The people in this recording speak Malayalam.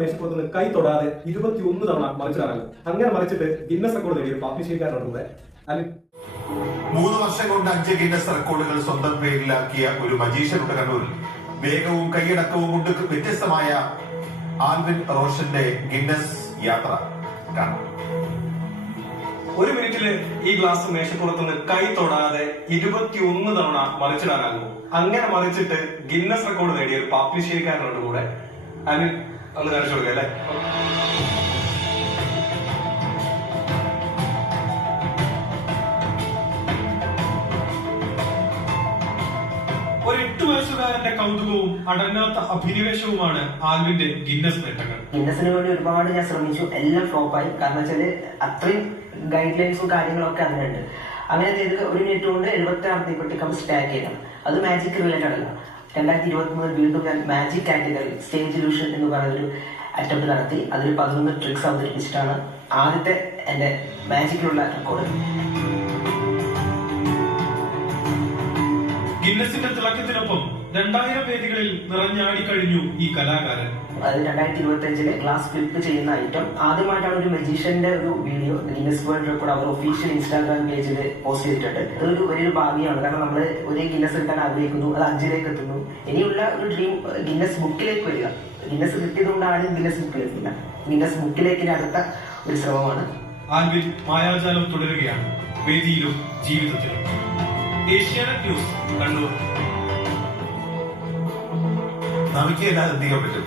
മേശപ്പുറത്ത് കൈ തൊടാതെ 21 തവണ മറിച്ചിടാനാകും. അങ്ങനെ മറിച്ചിട്ട് ഗിന്നസ് റെക്കോർഡ് നേടിയ പാർട്ടിഷ്യക്കാരനോട് കൂടെ 3 വർഷം കൊണ്ട് 5 ഗിന്നസ് റെക്കോർഡുകൾ സ്വന്തം പേരിലാക്കിയ ഒരു മജീഷ്യനുണ്ട് കണ്ണൂരിൽ. വേഗവും കൈയടക്കവും കൊണ്ട് വ്യത്യസ്തമായ ആൽവിൻ റോഷന്റെ ഗിന്നസ് യാത്ര കാണാം. 1 മിനിറ്റില് ഈ ഗ്ലാസ് മേശപ്പുറത്തുനിന്ന് കൈ തൊടാതെ 21 തവണ മറിച്ചിടാനാകും. അങ്ങനെ മറിച്ചിട്ട് ഗിന്നസ് റെക്കോർഡ് നേടിയ ഒരു പാപ്പിശ്ശേരിക്കാരനോട് കൂടെ അനിൽ ഒന്ന് കാണിച്ചു കൊടുക്കുക അല്ലെ. ഒരു 8 വയസ്സുകാരന്റെ കൗതുകവും അടങ്ങാത്ത അഭിനിവേശവുമാണ് ആൽവിന്റെ ഗിന്നസ് നേട്ടങ്ങൾ. ഗിന്നസിന് വേണ്ടി ഒരുപാട് ഞാൻ ശ്രമിച്ചു, എല്ലാം ഫ്ലോപ്പായി. കാരണം വെച്ചാല് അത്രയും ഗൈഡ് ലൈൻസും കാര്യങ്ങളൊക്കെ അതിനുണ്ട്. അങ്ങനെ ചെയ്ത് 1 മിനിറ്റ് കൊണ്ട് 76 തീപ്പെട്ടി കമ്പ് സ്റ്റാക്ക് ചെയ്യണം. അത് മാജിക് റിലേറ്റഡ് അല്ല. 2023 വീണ്ടും ഞാൻ മാജിക് കാറ്റഗറി സ്റ്റേജ് ഇലൂഷൻ എന്ന് പറയുന്നൊരു അറ്റംപ്റ്റ് നടത്തി. അതിൽ 11 ട്രിക്സ് അവതരിപ്പിച്ചിട്ടാണ് ആദ്യത്തെ എന്റെ മാജിക്കിലുള്ള റെക്കോർഡ്. ഗിന്നസിന്റെ തിളക്കത്തിനൊപ്പം 2000 വേദികളിൽ നിറഞ്ഞാടി കഴിഞ്ഞു ഈ കലാകാരൻ. അത് 2025 ഗ്ലാസ് ഫ്ലിപ്പ് ചെയ്യുന്ന ഐറ്റം ആദ്യമായിട്ടാണ് ഒരു മജീഷ്യന്റെ ഒരു വീഡിയോ ഗിന്നസ് വേൾഡ് റെക്കോർഡ് അവർ ഒഫീഷ്യൽ ഇൻസ്റ്റാഗ്രാം പേജിൽ പോസ്റ്റ് ചെയ്തിട്ടുണ്ട്. അതൊരു വലിയൊരു ഭാഗ്യമാണ്. കാരണം നമ്മൾ ഒരു ഗിന്നസ് എടുക്കാൻ ആഗ്രഹിക്കുന്നു, അത് 5ലേക്ക് എത്തുന്നു. ഇനിയുള്ള ഒരു ഡ്രീം ഗിന്നസ് ബുക്കിലേക്ക് വരിക. ഗിന്നസ് കിട്ടിയതുകൊണ്ടാണ് ഗിന്നസ് ബുക്കിലെത്തില്ല. ഗിന്നസ് ബുക്കിലേക്ക് അടുത്ത ഒരു ശ്രമമാണ്. ആൽവിൻ മായാജാലം തുടരുകയാണ്, വേദിയിലും ജീവിതത്തിലും. ഏഷ്യാനെറ്റ് ന്യൂസ്, കണ്ണൂർ. നമുക്ക് എല്ലാം എന്ത് ചെയ്യാൻ പറ്റും?